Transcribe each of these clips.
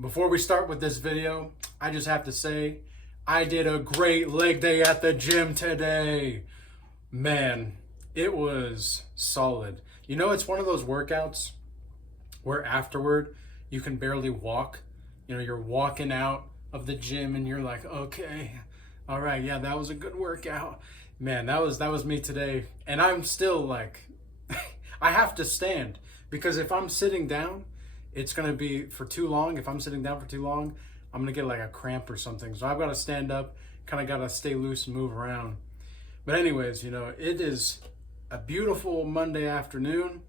Before we start with this video, I just have to say, I did a great leg day at the gym today. Man, it was solid. You know, it's one of those workouts where afterward you can barely walk. You know, you're walking out of the gym and you're like, okay, all right, yeah, that was a good workout. Man, that was me today. And I'm still like, I have to stand because if I'm sitting down, it's gonna be for too long. If I'm sitting down for too long, I'm gonna get like a cramp or something. So I've got to stand up, kind of got to stay loose and move around. But anyways, you know, it is a beautiful Monday afternoon.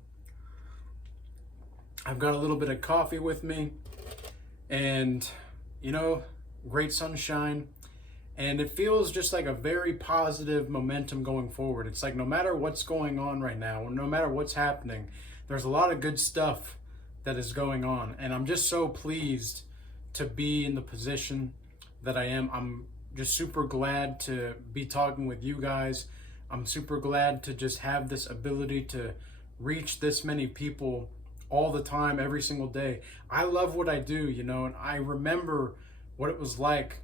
I've got a little bit of coffee with me and, you know, great sunshine. And it feels just like a very positive momentum going forward. It's like no matter what's going on right now, no matter what's happening, there's a lot of good stuff that is going on. And I'm just so pleased to be in the position that I am. I'm just super glad to be talking with you guys. I'm super glad to just have this ability to reach this many people all the time, every single day. I love what I do, you know, and I remember what it was like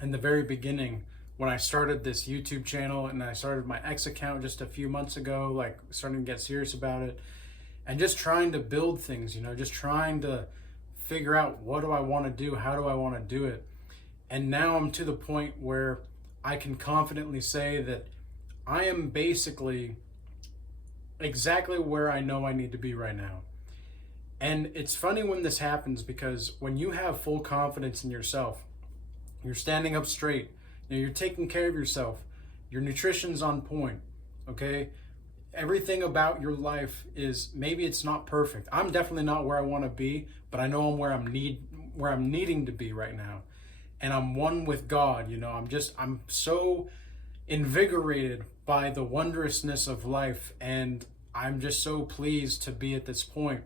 in the very beginning when I started this YouTube channel and I started my X account just a few months ago, like starting to get serious about it and just trying to build things, you know, just trying to figure out what do I want to do? How do I want to do it? And now I'm to the point where I can confidently say that I am basically exactly where I know I need to be right now. And it's funny when this happens because when you have full confidence in yourself, you're standing up straight, you know, you're taking care of yourself, your nutrition's on point, okay? Everything about your life is, maybe it's not perfect. I'm definitely not where I want to be, but I know I'm where I'm needing to be right now. And I'm one with God, you know. I'm so invigorated by the wondrousness of life, and I'm just so pleased to be at this point.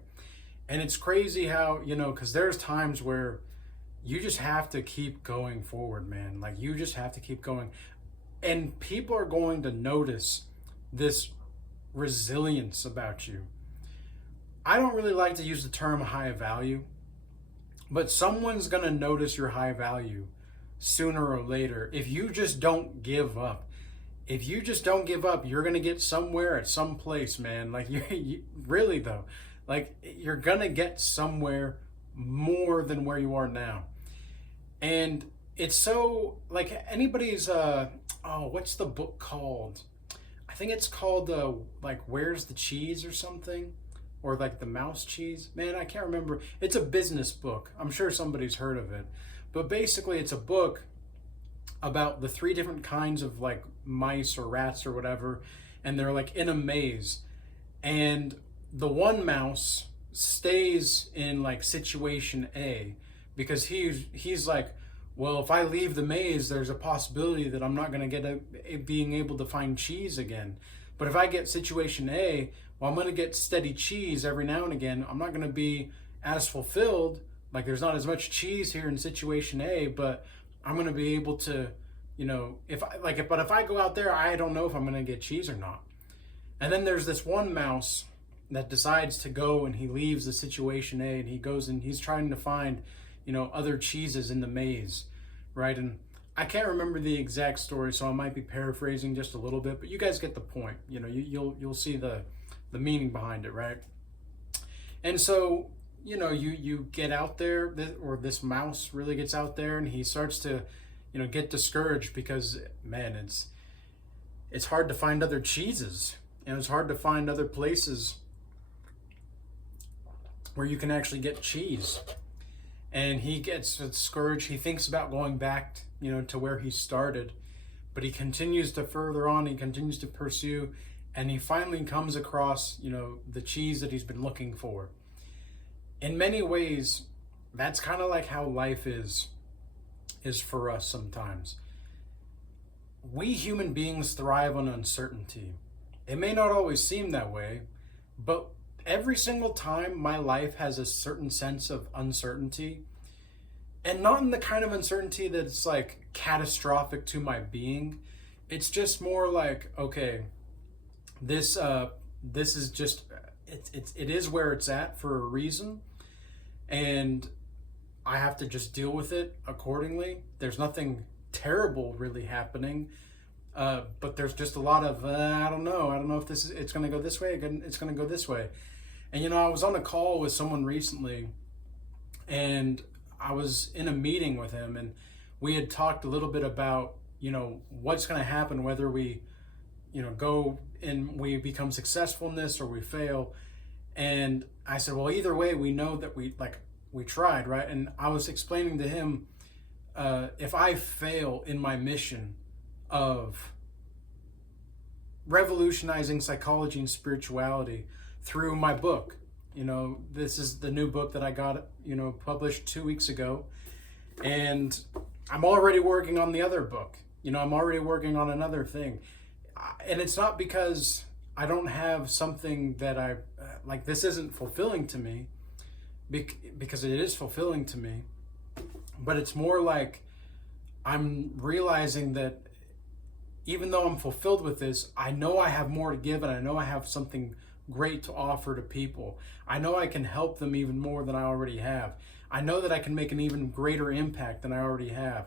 And it's crazy how, you know, because there's times where you just have to keep going forward, man. Like, you just have to keep going. And people are going to notice this resilience about you. I don't really like to use the term high value, but someone's going to notice your high value sooner or later if you just don't give up. If you just don't give up, you're going to get somewhere at some place, man. Like, you really though, like, you're going to get somewhere more than where you are now. And it's so, like, anybody's what's the book called? I think it's called like Where's the Cheese or something, or like The Mouse Cheese. Man, I can't remember. It's a business book. I'm sure somebody's heard of it. But basically it's a book about the 3 different kinds of like mice or rats or whatever, and they're like in a maze. And the one mouse stays in like situation A because he's like, well, if I leave the maze, there's a possibility that I'm not going to get being able to find cheese again. But if I get situation A, well, I'm going to get steady cheese every now and again. I'm not going to be as fulfilled. Like, there's not as much cheese here in situation A, but I'm going to be able to, you know, but if I go out there, I don't know if I'm going to get cheese or not. And then there's this one mouse that decides to go, and he leaves the situation A and he goes and he's trying to find, you know, other cheeses in the maze, right? And I can't remember the exact story, so I might be paraphrasing just a little bit, but you guys get the point. You know, you'll see the meaning behind it, right? And so, you know, you get out there, or this mouse really gets out there, and he starts to, you know, get discouraged because, man, it's hard to find other cheeses, and it's hard to find other places where you can actually get cheese. And he gets discouraged. He thinks about going back, you know, to where he started, but he continues to further on. He continues to pursue, and he finally comes across, you know, the cheese that he's been looking for. In many ways, that's kind of like how life is for us sometimes. We human beings thrive on uncertainty. It may not always seem that way, but every single time my life has a certain sense of uncertainty, and not in the kind of uncertainty that's like catastrophic to my being. It's just more like, okay, this is just, it is where it's at for a reason. And I have to just deal with it accordingly. There's nothing terrible really happening. But there's just a lot of, I don't know if it's going to go this way, it's going to go this way. And, I was on a call with someone recently, and I was in a meeting with him, and we had talked a little bit about, what's going to happen, whether we, go and we become successful in this or we fail. And I said, well, either way, we know that we tried, right? And I was explaining to him, if I fail in my mission of revolutionizing psychology and spirituality through my book, this is the new book that I got, published 2 weeks ago. And I'm already working on the other book. I'm already working on another thing. And it's not because I don't have something that this isn't fulfilling to me, because it is fulfilling to me. But it's more like I'm realizing that even though I'm fulfilled with this, I know I have more to give, and I know I have something great to offer to people. I know I can help them even more than I already have. I know that I can make an even greater impact than I already have.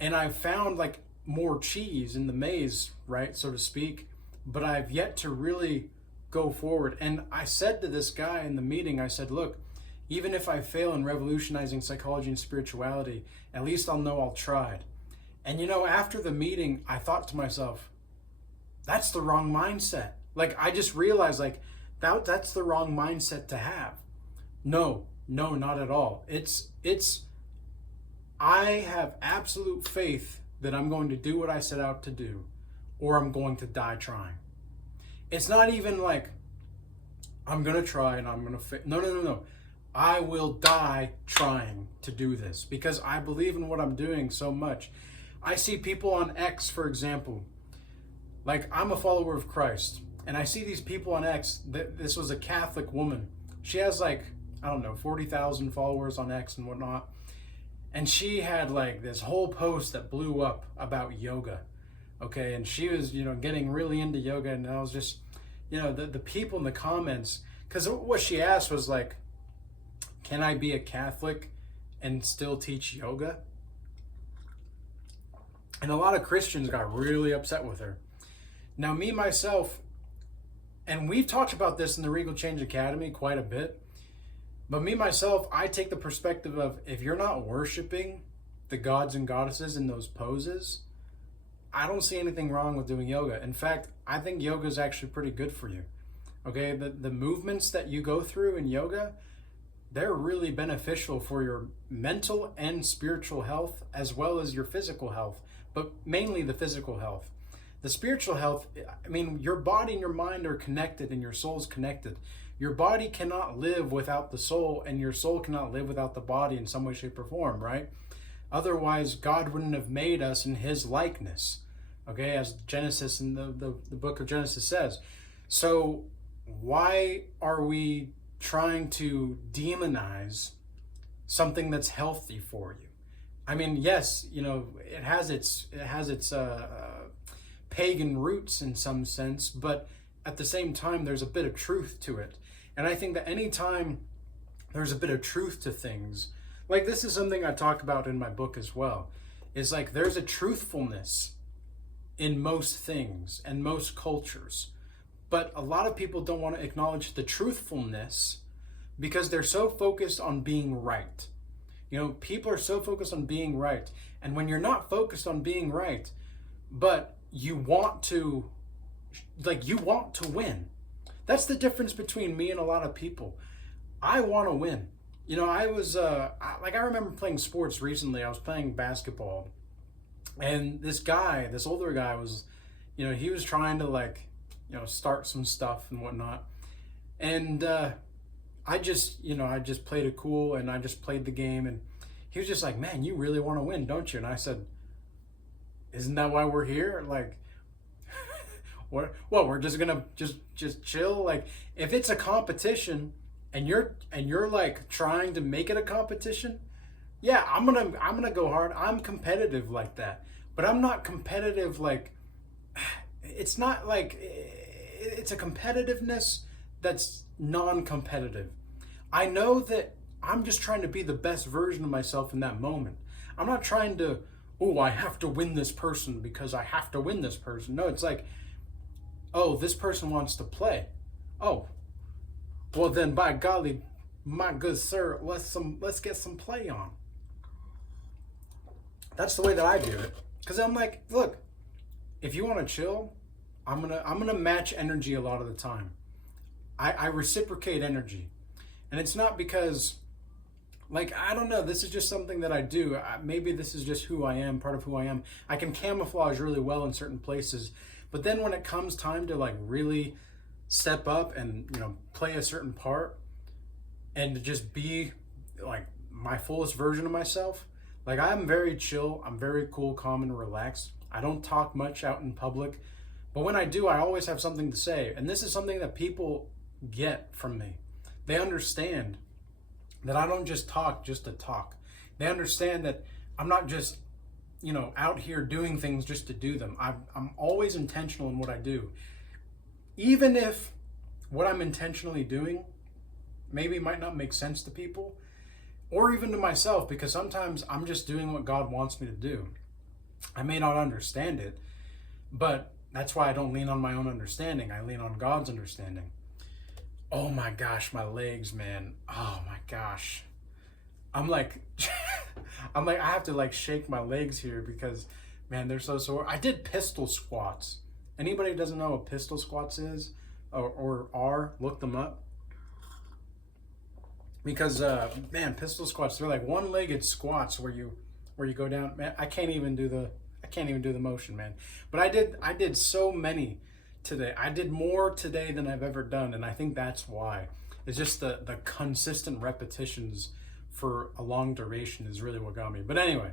And I've found more cheese in the maze, right, so to speak, but I've yet to really go forward. And I said to this guy in the meeting, I said, look, even if I fail in revolutionizing psychology and spirituality, at least I'll know I'll tried. And after the meeting, I thought to myself, that's the wrong mindset. I just realized that's the wrong mindset to have. No, not at all. I have absolute faith that I'm going to do what I set out to do, or I'm going to die trying. It's not even I'm going to try and I'm going to fail. No. I will die trying to do this because I believe in what I'm doing so much. I see people on X, for example, I'm a follower of Christ, and I see these people on X. This was a Catholic woman. She has 40,000 followers on X and whatnot. And she had this whole post that blew up about yoga. Okay. And she was, getting really into yoga. And I was just, the people in the comments, because what she asked was can I be a Catholic and still teach yoga? And a lot of Christians got really upset with her. Now, me, myself, and we've talked about this in the Regal Change Academy quite a bit, but me, myself, I take the perspective of if you're not worshiping the gods and goddesses in those poses, I don't see anything wrong with doing yoga. In fact, I think yoga is actually pretty good for you. Okay, the movements that you go through in yoga, they're really beneficial for your mental and spiritual health, as well as your physical health, but mainly the physical health. The spiritual health, your body and your mind are connected, and your soul's connected. Your body cannot live without the soul, and your soul cannot live without the body in some way, shape, or form, right? Otherwise, God wouldn't have made us in his likeness, okay, as Genesis in the book of Genesis says. So why are we trying to demonize something that's healthy for you? Yes, it has its pagan roots in some sense, but at the same time, there's a bit of truth to it. And I think that anytime there's a bit of truth to things, this is something I talk about in my book as well, is there's a truthfulness in most things and most cultures. But a lot of people don't want to acknowledge the truthfulness because they're so focused on being right. People are so focused on being right. And when you're not focused on being right, but you want to win. That's the difference between me and a lot of people. I want to win. I was, I remember playing sports recently. I was playing basketball. And this older guy was, he was trying to start some stuff and whatnot. And I just played it cool, and I just played the game. And he was just like, man, you really want to win, don't you? And I said, isn't that why we're here? What? We're just gonna just chill. If it's a competition, and you're trying to make it a competition, yeah, I'm gonna go hard. I'm competitive like that, but I'm not competitive it's not it's a competitiveness that's non-competitive. I know that I'm just trying to be the best version of myself in that moment. I'm not trying to, oh, I have to win this person because I have to win this person. No, it's like, oh, this person wants to play. Oh, well then, by golly, my good sir, let's get some play on. That's the way that I view it. Because I'm like, look, if you want to chill, I'm gonna match energy a lot of the time. I reciprocate energy. And it's not because, like, I don't know, this is just something that I do. Maybe this is just who I am, part of who I am. I can camouflage really well in certain places. But then when it comes time to like really step up and, you know, play a certain part and to just be like my fullest version of myself, like I'm very chill, I'm very cool, calm, and relaxed. I don't talk much out in public, but when I do, I always have something to say. And this is something that people get from me. They understand that I don't just talk just to talk. They understand that I'm not just, you know, out here doing things just to do them. I'm always intentional in what I do. Even if what I'm intentionally doing maybe might not make sense to people, or even to myself, because sometimes I'm just doing what God wants me to do. I may not understand it, but that's why I don't lean on my own understanding. I lean on God's understanding. Oh my gosh, my legs, man. Oh my gosh. I'm like, I have to like shake my legs here because, man, they're so sore. I did pistol squats. Anybody who doesn't know what pistol squats is or are, look them up. Because, man, pistol squats, they're like one-legged squats where you go down. Man, I can't even do the motion, man. But I did so many today. I did more today than I've ever done, and I think that's why. It's just the consistent repetitions for a long duration is really what got me. But anyway,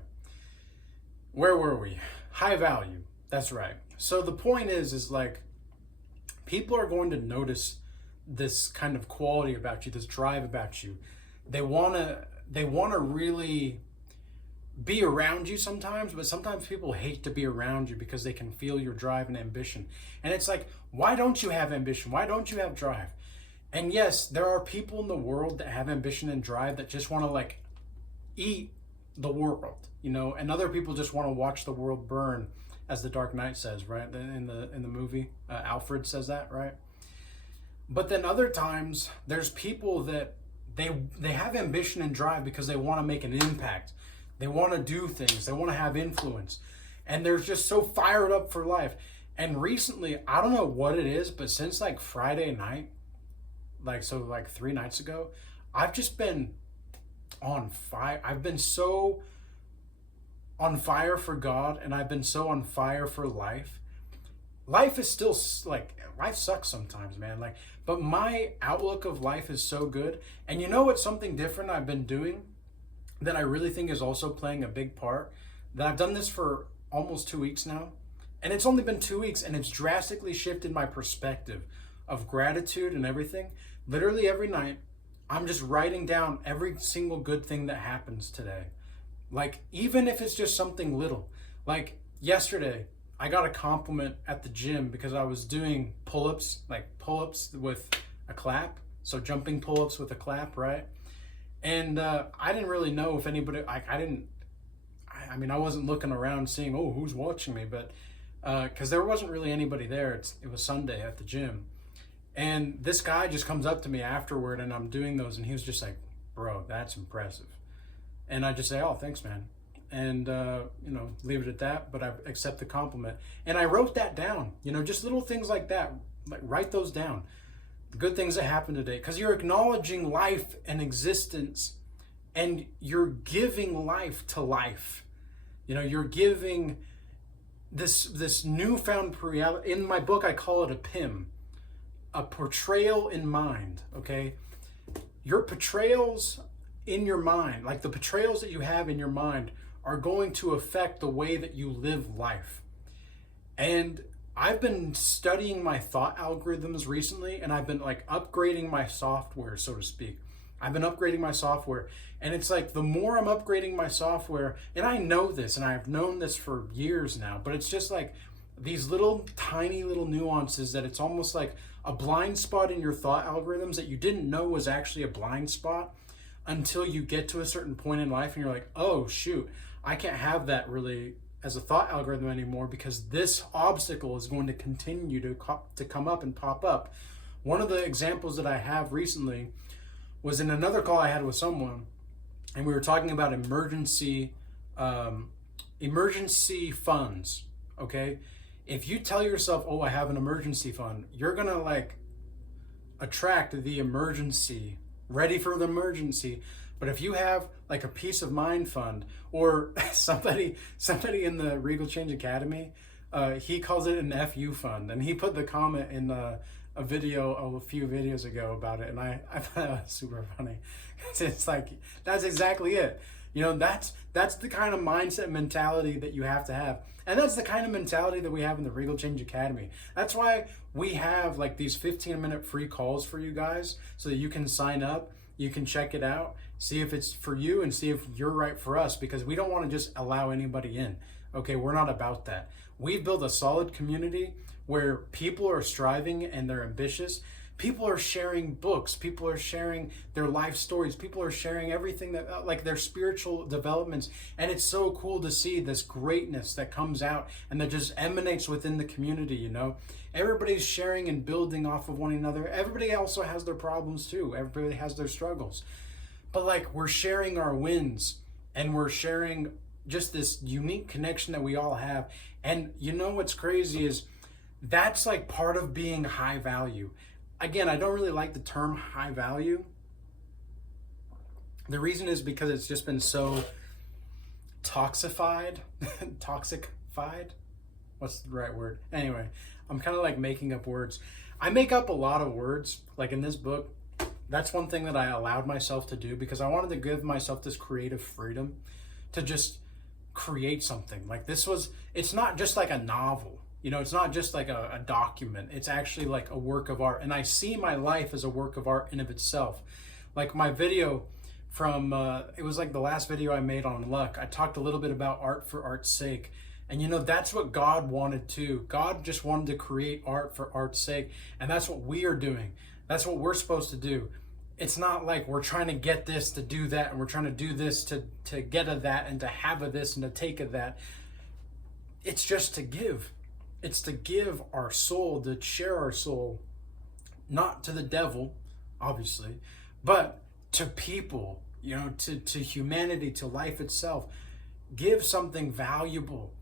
where were we? High value. That's right. So the point is like, people are going to notice this kind of quality about you, this drive about you. They wanna really be around you sometimes, but sometimes people hate to be around you because they can feel your drive and ambition. And it's like, why don't you have ambition? Why don't you have drive? And yes, there are people in the world that have ambition and drive that just want to like eat the world, you know, and other people just want to watch the world burn, as the Dark Knight says, right? In the movie, Alfred says that, right? But then other times, there's people that they have ambition and drive because they want to make an impact. They want to do things. They want to have influence. And they're just so fired up for life. And recently, I don't know what it is, but since like Friday night, like 3 nights ago, I've just been on fire. I've been so on fire for God, and I've been so on fire for life. Life is still like, life sucks sometimes, man. Like, but my outlook of life is so good. And you know what's something different I've been doing that I really think is also playing a big part? That I've done this for almost 2 weeks now. And it's only been 2 weeks, and it's drastically shifted my perspective of gratitude and everything. Literally every night, I'm just writing down every single good thing that happens today. Like, even if it's just something little. Like yesterday, I got a compliment at the gym because I was doing pull-ups, like pull-ups with a clap. So jumping pull-ups with a clap, right? And I didn't really know if anybody, I mean, I wasn't looking around seeing, oh, who's watching me, but because there wasn't really anybody there. It was Sunday at the gym. And this guy just comes up to me afterward, and I'm doing those, and he was just like, bro, that's impressive. And I just say, oh, thanks, man. And, you know, leave it at that, but I accept the compliment. And I wrote that down, you know, just little things like that, like write those down. The good things that happened today, because you're acknowledging life and existence, and you're giving life to life. You know, you're giving this newfound reality. In my book, I call it a PIM, a portrayal in mind, okay? Your portrayals in your mind, like the portrayals that you have in your mind, are going to affect the way that you live life. And I've been studying my thought algorithms recently, and I've been like upgrading my software, so to speak. I've been upgrading my software, and it's like the more I'm upgrading my software, and I know this, and I've known this for years now, but it's just like these little tiny little nuances that it's almost like a blind spot in your thought algorithms that you didn't know was actually a blind spot. until you get to a certain point in life and you're like, oh shoot, I can't have that really as a thought algorithm anymore because this obstacle is going to continue to come up and pop up. One of the examples that I have recently was in another call I had with someone, and we were talking about emergency funds. Okay, if you tell yourself, oh, I have an emergency fund, you're gonna like attract the emergency, ready for the emergency. But if you have like a peace of mind fund, or somebody in the Regal Change Academy, he calls it an FU fund, and he put the comment in a video a few videos ago about it, and I thought that was super funny. It's like, that's exactly it. You know, that's the kind of mindset mentality that you have to have. And that's the kind of mentality that we have in the Regal Change Academy. That's why we have like these 15-minute free calls for you guys, so that you can sign up, you can check it out, see if it's for you, and see if you're right for us, because we don't want to just allow anybody in. Okay, we're not about that. We've built a solid community where people are striving and they're ambitious. People are sharing books. People are sharing their life stories. People are sharing everything that, like, their spiritual developments. And it's so cool to see this greatness that comes out and that just emanates within the community, you know? Everybody's sharing and building off of one another. Everybody also has their problems too. Everybody has their struggles. But like, we're sharing our wins, and we're sharing just this unique connection that we all have. And you know what's crazy is that's like part of being high value. Again, I don't really like the term high value. The reason is because it's just been so toxified. What's the right word? Anyway, I'm kind of like making up words. I make up a lot of words, like in this book. That's one thing that I allowed myself to do, because I wanted to give myself this creative freedom to just create something. Like, it's not just like a novel. You know, it's not just like a document. It's actually like a work of art. And I see my life as a work of art in of itself. Like my video from, it was like the last video I made on luck. I talked a little bit about art for art's sake. And you know, that's what God wanted too. God just wanted to create art for art's sake. And that's what we are doing. That's what we're supposed to do. It's not like we're trying to get this to do that, and we're trying to do this to get a that, and to have a this and to take a that. It's just to give. It's to give our soul, to share our soul, not to the devil, obviously, but to people, you know, to humanity, to life itself. Give something valuable,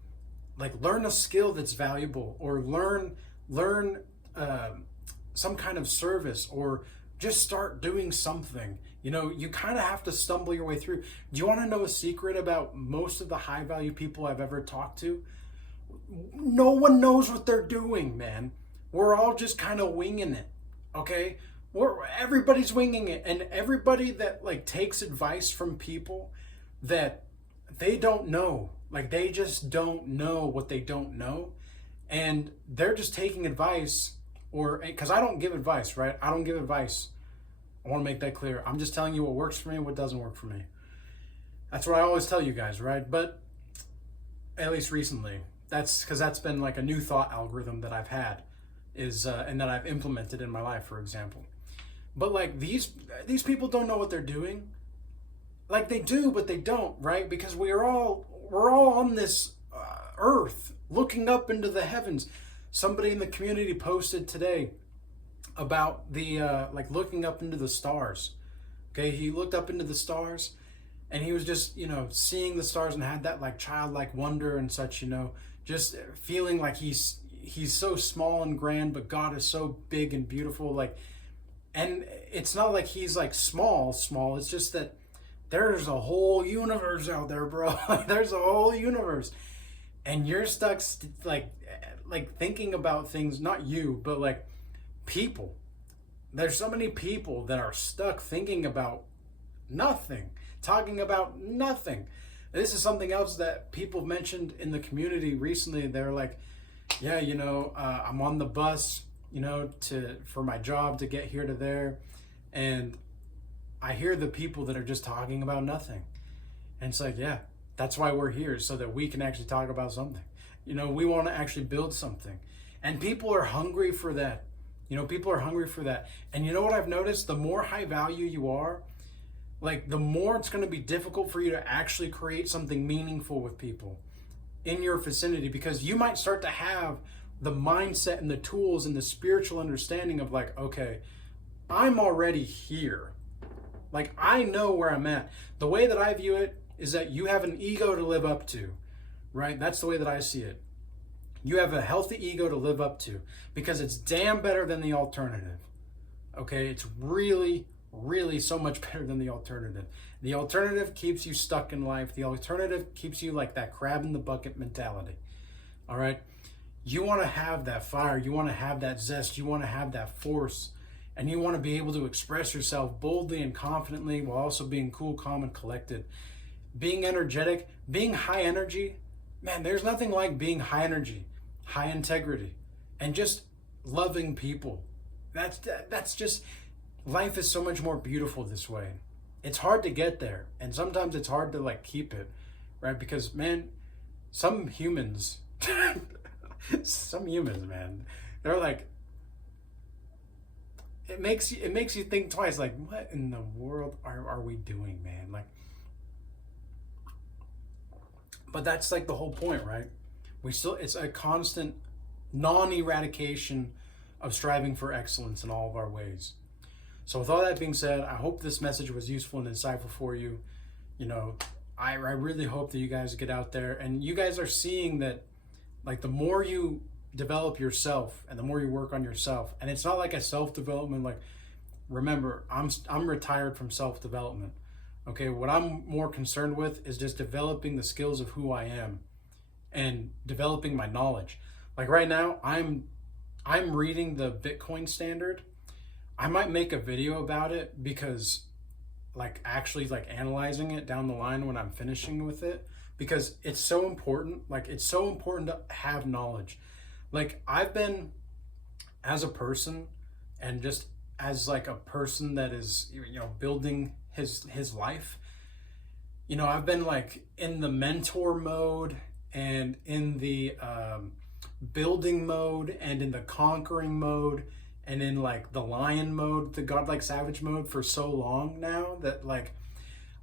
like learn a skill that's valuable, or learn some kind of service, or just start doing something. You know, you kind of have to stumble your way through. Do you want to know a secret about most of the high value people I've ever talked to? No one knows what they're doing, man. We're all just kind of winging it, okay? Everybody's winging it, and everybody that like takes advice from people that they don't know, like they just don't know what they don't know, and they're just taking advice, or because I don't give advice, right? I don't give advice. I want to make that clear. I'm just telling you what works for me and what doesn't work for me. That's what I always tell you guys, right? But at least recently, that's because that's been like a new thought algorithm that I've had, and that I've implemented in my life, for example. But like these people don't know what they're doing. Like they do, but they don't, right? Because we're all on this earth looking up into the heavens. Somebody in the community posted today about the like looking up into the stars. Okay, he looked up into the stars, and he was just, you know, seeing the stars, and had that like childlike wonder and such, you know, just feeling like he's so small and grand, but God is so big and beautiful. Like, and it's not like he's like small. It's just that there's a whole universe out there, bro. There's a whole universe, and you're stuck like thinking about things. Not you, but like people. There's so many people that are stuck thinking about nothing, talking about nothing. This is something else that people mentioned in the community recently. They're like, yeah, you know, I'm on the bus, you know, for my job to get here to there, and I hear the people that are just talking about nothing. And it's like, yeah, that's why we're here, so that we can actually talk about something. You know, we want to actually build something. And people are hungry for that. You know, people are hungry for that. And you know what I've noticed? The more high value you are, like the more it's going to be difficult for you to actually create something meaningful with people in your vicinity, because you might start to have the mindset and the tools and the spiritual understanding of like, okay, I'm already here. Like, I know where I'm at. The way that I view it is that you have an ego to live up to, right? That's the way that I see it. You have a healthy ego to live up to because it's damn better than the alternative. Okay, it's really, really so much better than the alternative. The alternative keeps you stuck in life. The alternative keeps you like that crab in the bucket mentality. All right, you want to have that fire. You want to have that zest. You want to have that force. And you want to be able to express yourself boldly and confidently while also being cool, calm, and collected. Being energetic, being high energy, man, there's nothing like being high energy, high integrity, and just loving people. That's just, life is so much more beautiful this way. It's hard to get there, and sometimes it's hard to like keep it, right? Because man, some humans, man, they're like, it makes you think twice, like, what in the world are we doing, man? Like, but that's like the whole point, right? It's a constant non-eradication of striving for excellence in all of our ways. So with all that being said, I hope this message was useful and insightful for you. You know, I really hope that you guys get out there and you guys are seeing that, like, the more you develop yourself and the more you work on yourself, and it's not like a self-development, like, remember, I'm retired from self-development. Okay, what I'm more concerned with is just developing the skills of who I am and developing my knowledge. Like right now, I'm reading the Bitcoin Standard. I might make a video about it because, like, actually like analyzing it down the line when I'm finishing with it, because it's so important. Like, it's so important to have knowledge. Like, I've been, as a person and just as like a person that is, you know, building his life, you know, I've been like in the mentor mode and in the building mode and in the conquering mode and in like the lion mode, the godlike savage mode for so long now that like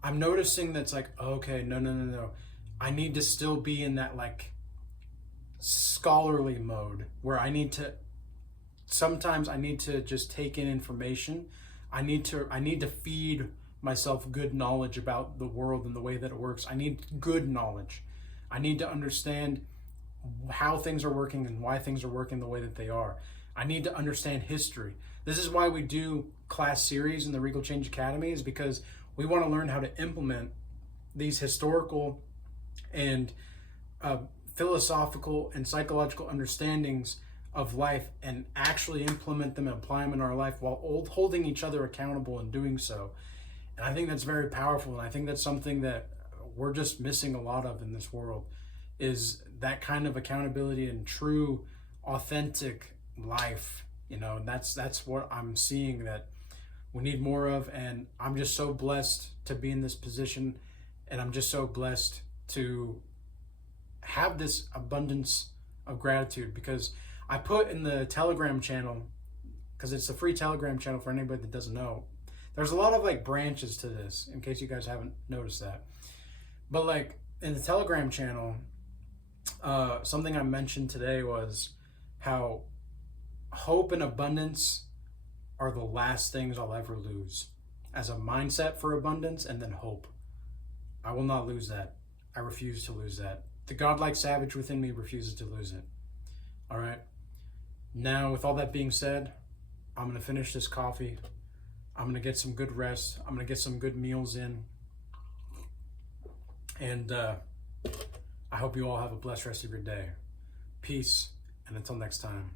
I'm noticing that's like, okay, no. I need to still be in that like scholarly mode where sometimes I need to just take in information. I need to feed myself good knowledge about the world and the way that it works. I need good knowledge. I need to understand how things are working and why things are working the way that they are. I need to understand history. This is why we do class series in the Regal Change Academy, is because we want to learn how to implement these historical and philosophical and psychological understandings of life and actually implement them and apply them in our life while holding each other accountable in doing so. And I think that's very powerful, and I think that's something that we're just missing a lot of in this world, is that kind of accountability and true, authentic life. You know, and that's what I'm seeing that we need more of, and I'm just so blessed to be in this position, and I'm just so blessed to have this abundance of gratitude, because I put in the Telegram channel, because it's a free Telegram channel for anybody that doesn't know. There's a lot of like branches to this, in case you guys haven't noticed that. But like in the Telegram channel, something I mentioned today was how hope and abundance are the last things I'll ever lose, as a mindset for abundance, and then hope. I will not lose that. I refuse to lose that. The godlike savage within me refuses to lose it. All right. Now, with all that being said, I'm going to finish this coffee. I'm going to get some good rest. I'm going to get some good meals in. And I hope you all have a blessed rest of your day. Peace, and until next time.